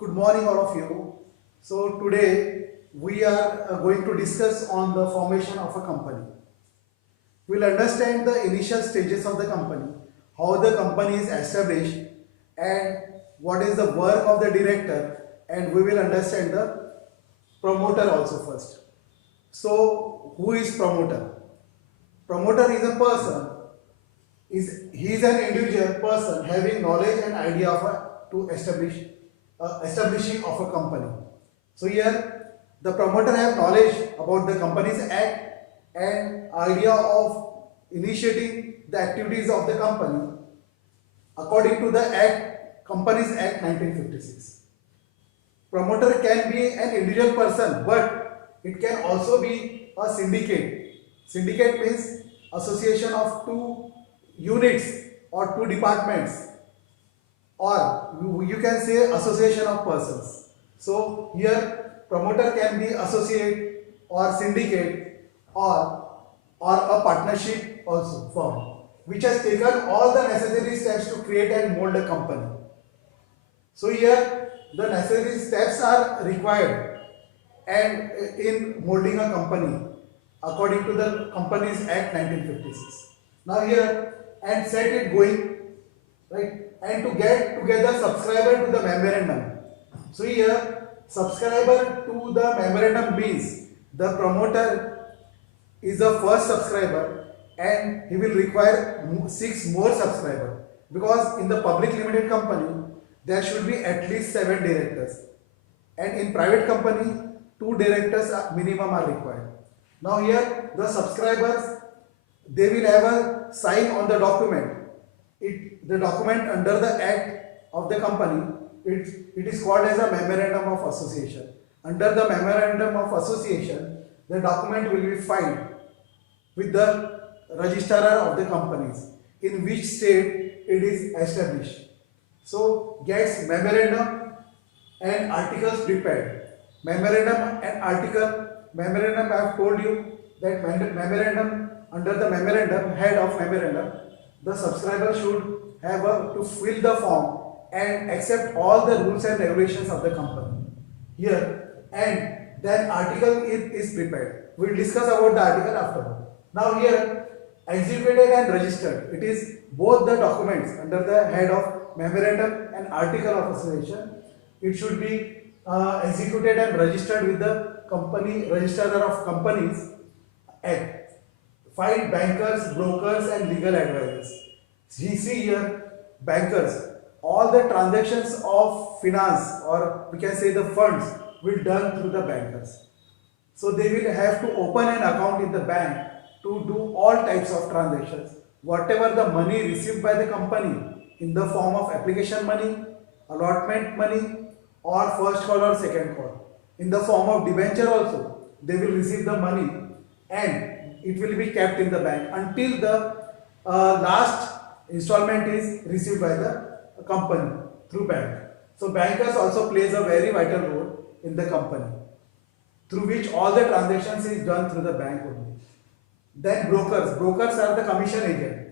Good morning, all of you. So today we are going to discuss on the formation of a company. We'll understand the initial stages of the company, how the company is established, and what is the work of the director, and we will understand the promoter also first. So who is promoter? Promoter is a person, is he is an individual person having knowledge and idea of to establishing of a company. So here the promoter have knowledge about the company's act and idea of initiating the activities of the company according to the act, Companies Act 1956. Promoter can be an individual person, but it can also be a syndicate. Syndicate means association of two units or two departments, or you can say association of persons. So here promoter can be associate or syndicate or a partnership also firm, which has taken all the necessary steps to create and mold a company. So here the necessary steps are required and in molding a company according to the Companies Act 1956. Now here and set it going, right, and to get together subscriber to the memorandum. So here subscriber to the memorandum means the promoter is the first subscriber and he will require 6 more subscribers, because in the public limited company there should be at least 7 directors, and in private company 2 directors minimum are required. Now here the subscribers, they will have a sign on the document. The document under the act of the company, it is called as a memorandum of association. Under the memorandum of association, the document will be filed with the registrar of the companies in which state it is established. So gets memorandum and articles prepared. Memorandum I have told you that memorandum, under the memorandum, head of memorandum, the subscriber should have to fill the form and accept all the rules and regulations of the company here, and then article is prepared. We will discuss about the article afterward. Now here executed and registered, it is both the documents under the head of memorandum and article of association. It should be executed and registered with the company registrar of companies act. Find bankers, brokers and legal advisors. We see here bankers, all the transactions of finance, or we can say the funds, will done through the bankers. So they will have to open an account in the bank to do all types of transactions. Whatever the money received by the company in the form of application money, allotment money, or first call or second call, in the form of debenture also, they will receive the money and it will be kept in the bank until the last installment is received by the company through bank. So bankers also plays a very vital role in the company, through which all the transactions is done through the bank only. Then brokers are the commission agent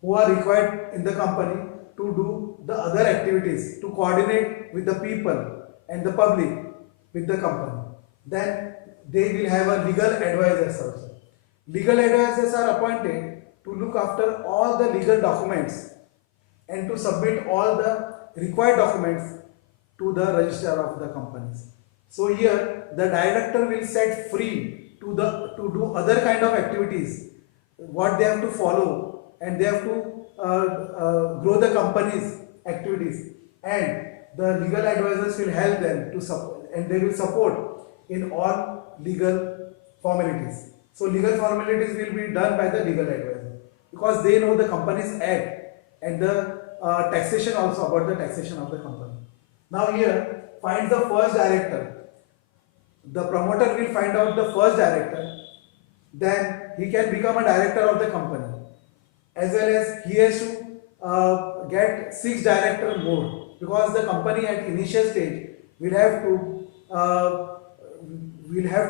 who are required in the company to do the other activities, to coordinate with the people and the public with the company. Then they will have a legal advisors also. Legal advisors are appointed to look after all the legal documents and to submit all the required documents to the registrar of the companies. So here the director will set free to do other kind of activities, what they have to follow, and they have to grow the company's activities, and the legal advisors will help them to support, and they will support in all legal formalities. So legal formalities will be done by the legal advisor, because they know the Companies Act and the taxation also, about the taxation of the company. Now here find the first director. The promoter will find out the first director, then he can become a director of the company, as well as he has to get 6 directors more, because the company at initial stage will have to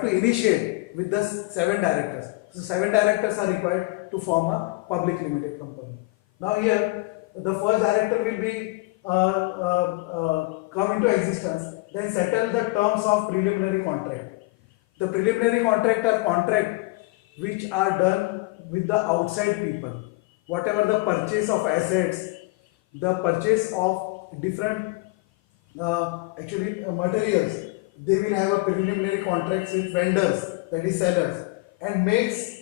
initiate with the 7 directors. So 7 directors are required to form a public limited company. Now here the first director will be come into existence, then settle the terms of preliminary contract. The preliminary contract are contract which are done with the outside people. Whatever the purchase of assets, the purchase of different materials, they will have a preliminary contracts with vendors, that is sellers, and makes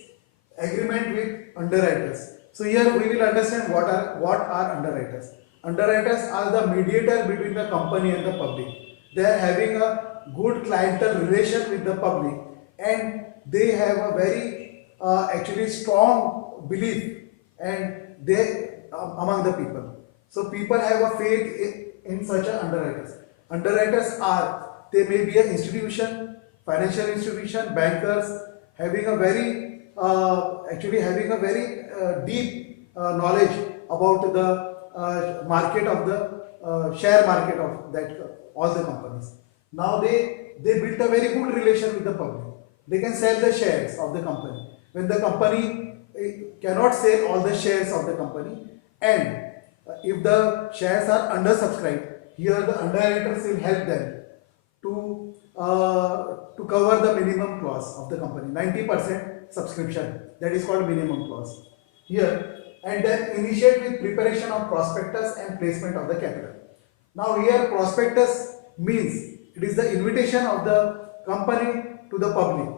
agreement with underwriters. So here we will understand what are underwriters. Underwriters are the mediator between the company and the public. They are having a good clientele relation with the public, and they have a very strong belief, and they among the people. So people have a faith in such a underwriters. Underwriters are, they may be an institution, financial institution, bankers, having a very deep knowledge about the market of the share market of that all the companies. Now they built a very good relation with the public. They can sell the shares of the company. When the company cannot sell all the shares of the company, and if the shares are undersubscribed, here the underwriters will help them to cover the minimum clause of the company, 90% subscription, that is called minimum clause here, and then initiate with preparation of prospectus and placement of the capital. Now here prospectus means it is the invitation of the company to the public.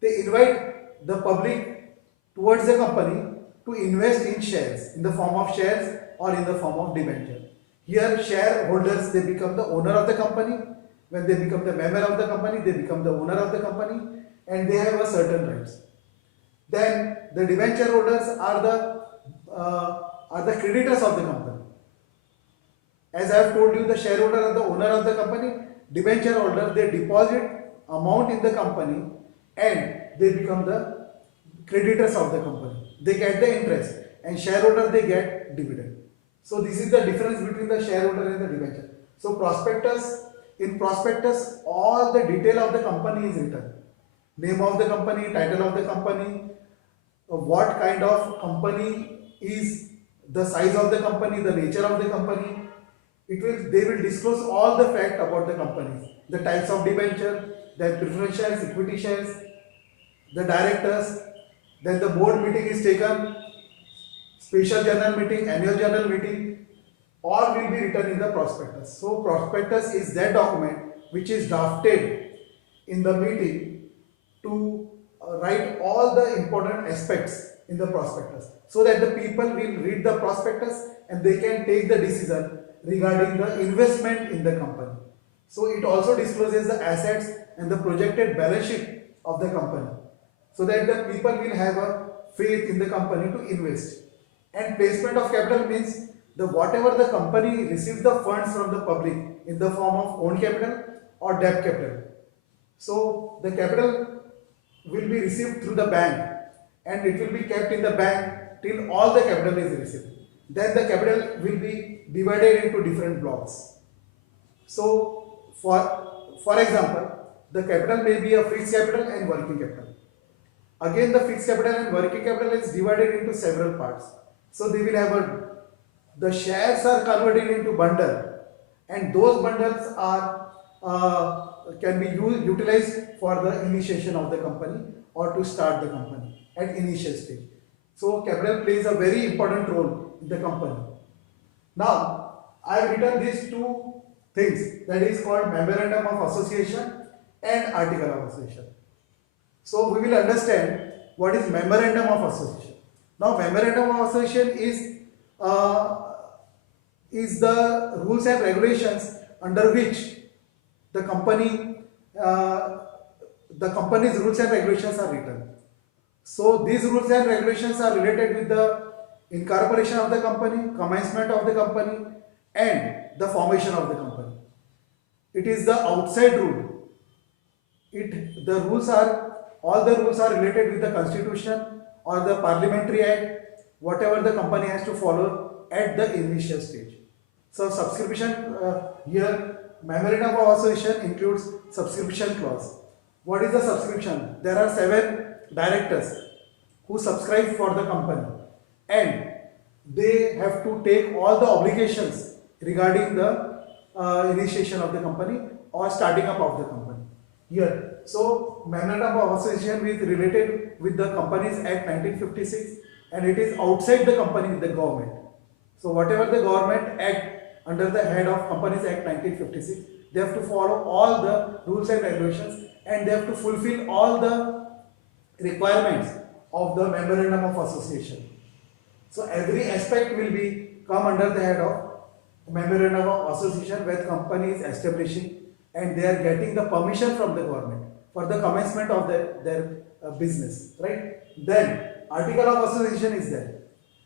They invite the public towards the company to invest in shares, in the form of shares or in the form of debenture. Here shareholders, they become the owner of the company. When they become the member of the company, they become the owner of the company, and they have a certain rights. Then the debenture holders are the creditors of the company. As I have told you, the shareholder are the owner of the company. Debenture holder, they deposit amount in the company, and they become the creditors of the company. They get the interest, and shareholder, they get dividend. So this is the difference between the shareholder and the debenture. So in prospectus, all the detail of the company is written. Name of the company, title of the company, what kind of company is, the size of the company, the nature of the company. They will disclose all the fact about the company, the types of debenture, then preference shares, equity shares, the directors, then the board meeting is taken, special general meeting, annual general meeting, all will be written in the prospectus. So prospectus is that document which is drafted in the meeting to write all the important aspects in the prospectus, so that the people will read the prospectus and they can take the decision regarding the investment in the company. So it also discloses the assets and the projected balance sheet of the company, so that the people will have a faith in the company to invest. And placement of capital means whatever the company receives the funds from the public in the form of own capital or debt capital. So the capital will be received through the bank, and it will be kept in the bank till all the capital is received. Then the capital will be divided into different blocks. So for example, the capital may be a fixed capital and working capital. Again, the fixed capital and working capital is divided into several parts. So they will have the shares are converted into bundle, and those bundles are can be utilized for the initiation of the company or to start the company at initial stage. So capital plays a very important role in the company. Now I have written these two things, that is called memorandum of association and article of association. So we will understand what is memorandum of association. Now memorandum of association is the rules and regulations under which the company's rules and regulations are written. So these rules and regulations are related with the incorporation of the company, commencement of the company, and the formation of the company. It is the outside rule. All the rules are related with the constitution or the parliamentary act, whatever the company has to follow at the initial stage. So subscription here, memorandum of association includes subscription clause. What is the subscription? There are 7 directors who subscribe for the company, and they have to take all the obligations regarding the initiation of the company or starting up of the company. Here, so memorandum of association is related with the Companies Act 1956, and it is outside the company with the government. So whatever the government act under the head of Companies Act 1956, they have to follow all the rules and regulations, and they have to fulfill all the requirements of the memorandum of association. So every aspect will be come under the head of memorandum of association where company is establishing and they are getting the permission from the government for the commencement of their business, right? Then article of association is there.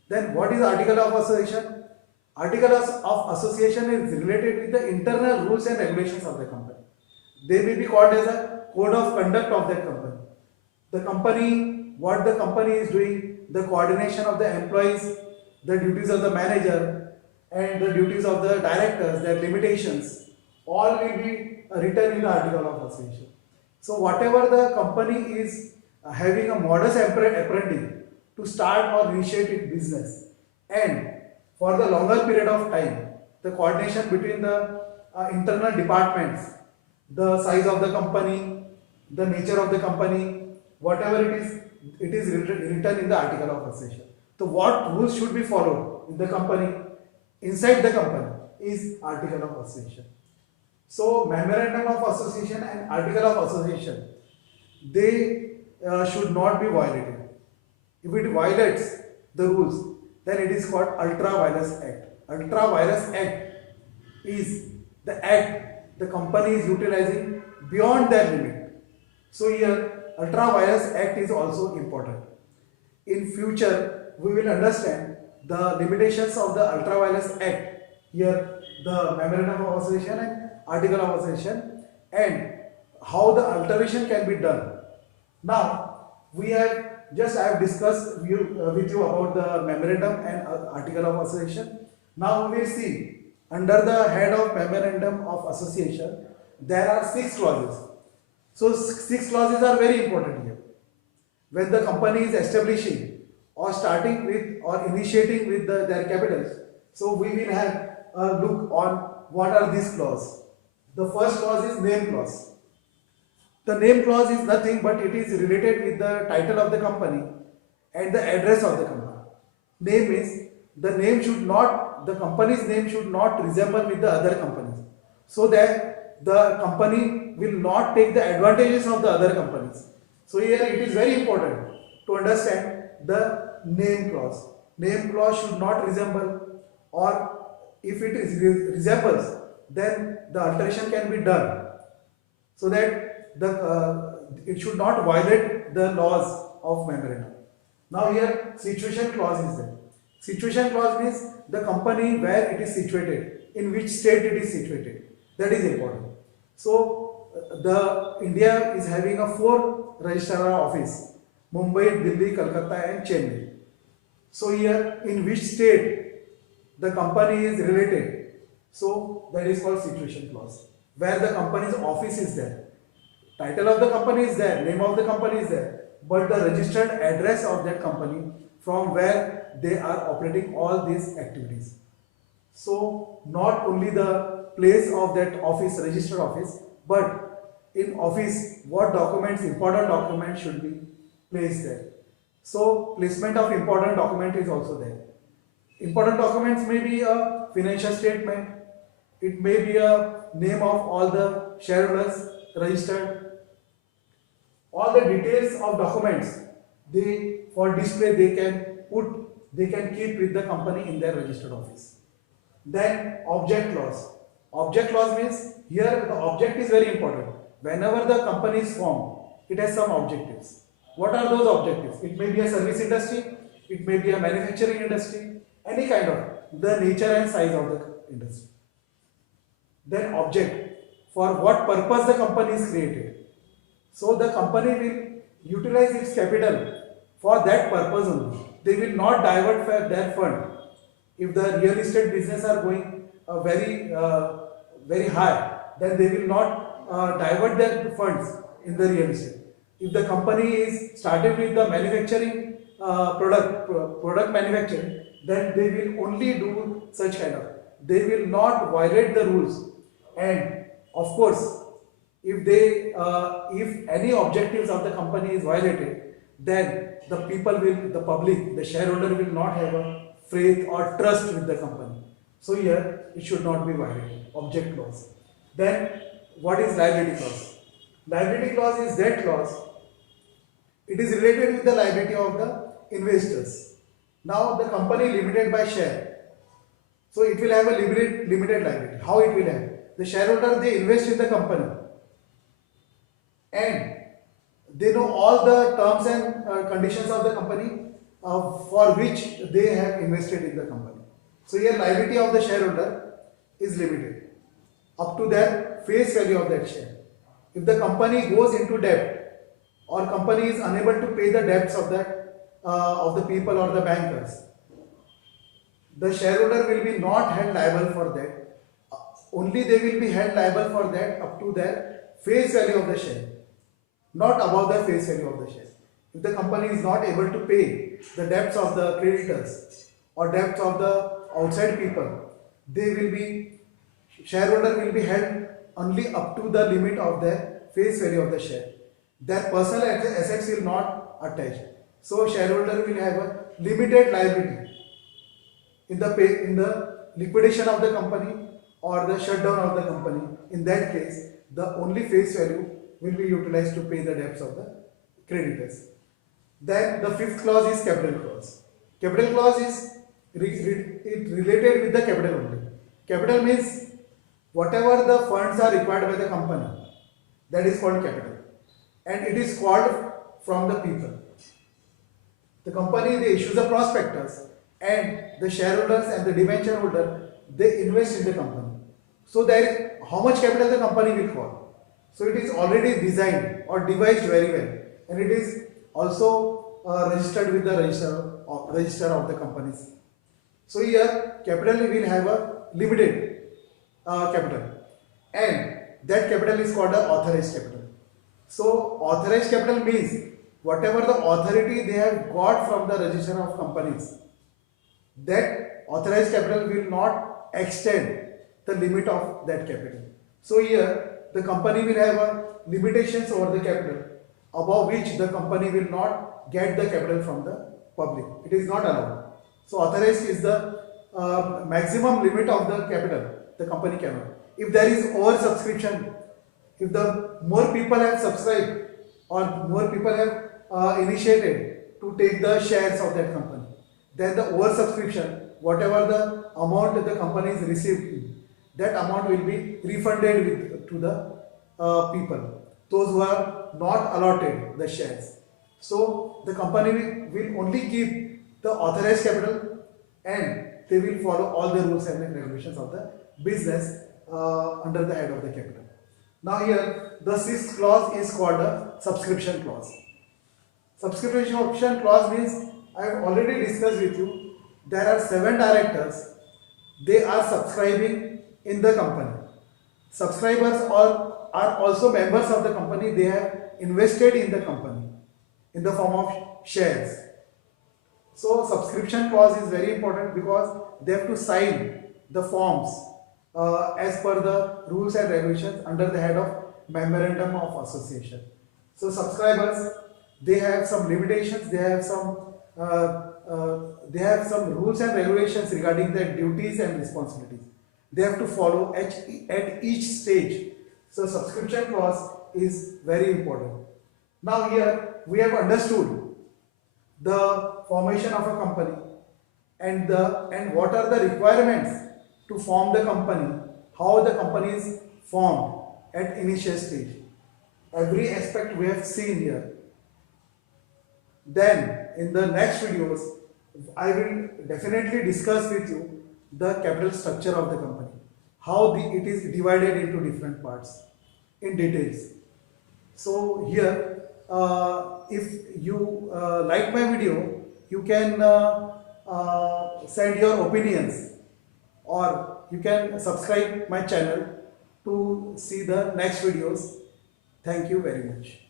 Then what is article of association? Article of association is related with the internal rules and regulations of the company. They may be called as a code of conduct of that company. The company, what the company is doing, the coordination of the employees, the duties of the manager, and the duties of the directors, their limitations, all will be written in the article of association. So whatever the company is having a modus operandi to start or initiate its business, and for the longer period of time, the coordination between the internal departments, the size of the company, the nature of the company, whatever it is written in the article of association. So what rules should be followed in the company, inside the company, is article of association. So memorandum of association and article of association, they should not be violated. If it violates the rules, then it is called Ultra Vires Act. Ultra Vires Act is the act the company is utilizing beyond their limit. So here Ultra Vires Act is also important. In future, we will understand the limitations of the Ultra Vires Act. Here, the memorandum of association and article of association, and how the alteration can be done. Now, I have discussed with you about the memorandum and article of association. Now we will see under the head of memorandum of association, there are 6 clauses. So 6 clauses are very important here. When the company is establishing or starting with or initiating with their capitals, so we will have a look on what are these clauses. The first clause is name clause. The name clause is nothing but it is related with the title of the company and the address of the company. Name is the company's name should not resemble with the other companies, so that the company will not take the advantages of the other companies. So here it is very important to understand the name clause. Name clause should not resemble, or if it resembles, then the alteration can be done, so that it should not violate the laws of memorandum. Now here situation clause is there. Situation clause means the company where it is situated, in which state it is situated. That is important. So the India is having a 4 registrar office: Mumbai, Delhi, Calcutta and Chennai. So here in which state the company is related, so that is called situation clause. Where the company's office is there, title of the company is there, name of the company is there, but the registered address of that company from where they are operating all these activities. So not only the place of that office, registered office, but in office what documents, important documents should be placed there. So placement of important document is also there. Important documents may be a financial statement, it may be a name of all the shareholders registered. All the details of documents, for display they can keep with the company in their registered office. Then object clause. Object clause means here the object is very important. Whenever the company is formed, it has some objectives. What are those objectives? It may be a service industry, it may be a manufacturing industry, any kind of the nature and size of the industry. Then object, for what purpose the company is created. So the company will utilize its capital for that purpose only. They will not divert their fund. If the real estate business are going very high, then they will not divert their funds in the real estate. If the company is started with the manufacturing product manufacturing, then they will only do such kind of. They will not violate the rules And of course, if any objectives of the company is violated, then the public, the shareholder will not have a faith or trust with the company. So here it should not be violated. Object clause. Then what is liability clause? Liability clause is that clause. It is related with the liability of the investors. Now the company limited by share, so it will have a limited liability. How it will have? The shareholder, they invest in the company and they know all the terms and conditions of the company for which they have invested in the company. So here liability of the shareholder is limited up to their face value of that share. If the company goes into debt or company is unable to pay the debts of the people or the bankers, the shareholder will be not held liable for that. Only they will be held liable for that up to their face value of the share, not above the face value of the share. If the company is not able to pay the debts of the creditors or debts of the outside people, shareholder will be held only up to the limit of their face value of the share. Their personal assets will not attach. So shareholder will have a limited liability in the liquidation of the company or the shutdown of the company. In that case, the only face value will be utilized to pay the debts of the creditors. Then the fifth clause is capital clause. Capital clause is related with the capital only. Capital means whatever the funds are required by the company, that is called capital, and it is called from the people. The company, they issues a prospectus and the shareholders and the debenture holder, they invest in the company. So there, how much capital the company will call. So it is already designed or devised very well, and it is also registered with the register of the companies. So here capital will have a limited capital, and that capital is called the authorized capital. So authorized capital means whatever the authority they have got from the register of companies, that authorized capital will not extend the limit of that capital. So here the company will have a limitations over the capital above which the company will not get the capital from the public. It is not allowed. So authorized is the maximum limit of the capital the company cannot. If there is oversubscription, if the more people have subscribed or more people have initiated to take the shares of that company, then the oversubscription, whatever the amount the company is received, that amount will be refunded to the people, those who are not allotted the shares. So the company will only keep the authorized capital, and they will follow all the rules and regulations of the business under the head of the capital. Now here the sixth clause is called a subscription clause. Subscription clause means, I have already discussed with you, there are 7 directors, they are subscribing in the company. Subscribers are also members of the company, they have invested in the company in the form of shares. So subscription clause is very important because they have to sign the forms as per the rules and regulations under the head of memorandum of association. So subscribers, they have some limitations, they have some rules and regulations regarding their duties and responsibilities. They have to follow at each stage. So subscription clause is very important. Now here we have understood the formation of a company and what are the requirements to form the company, how the company is formed at initial stage. Every aspect we have seen here. Then in the next videos, I will definitely discuss with you the capital structure of the company, how it is divided into different parts in details. So here, if you like my video, you can send your opinions, or you can subscribe my channel to see the next videos. Thank you very much.